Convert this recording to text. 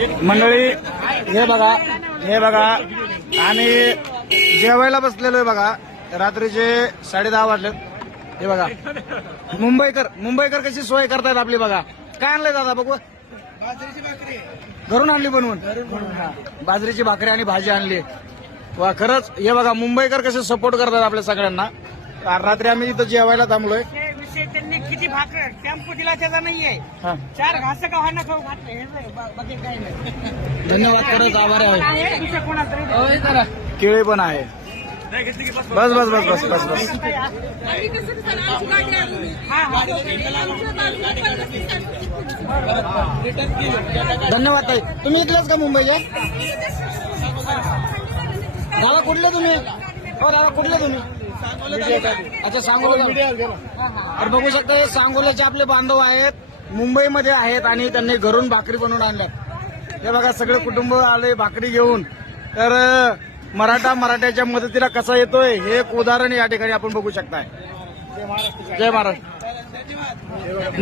मंडळी हे बघा आणि जेवायला बसलेलो आहे बघा. रात्रीचे 10:30 वाजलेत. हे बघा मुंबईकर कशी सोय करतायत आपली बघा. काय आणलंय दादा बघू. बाजरीची भाकरी घरून आणली बनवून. बाजरीची भाकरी आणि भाजी आणली. वा खरंच हे बघा मुंबईकर कसे सपोर्ट करतात आपल्या सगळ्यांना. रात्री आम्ही इथं जेवायला थांबलोय. विषय त्यांनी किती भाकर टेम्पो दिला त्याचा नाहीये. 4 घास का व्हायला खाऊ घातले बाकी काही नाही. धन्यवाद खरंच आभार आहे. दुसऱ्या कोणाला केळी पण आहे. बस बस बस बस बस बस धन्यवाद ताई. तुम्ही इथलेच का मुंबईचे. दादा कुठले तुम्ही. हो दादा कुठले तुम्ही. अच्छा सांगोला. तर बघू शकता हे सांगोल्याचे आपले बांधव आहेत. मुंबईमध्ये आहेत आणि त्यांनी घरून भाकरी बनवून आणल्यात. हे बघा सगळे कुटुंब आले भाकरी घेऊन. तर मराठ्याच्या मदतीला कसा येतोय हे एक उदाहरण या ठिकाणी आपण बघू शकताय. जय महाराष्ट्र.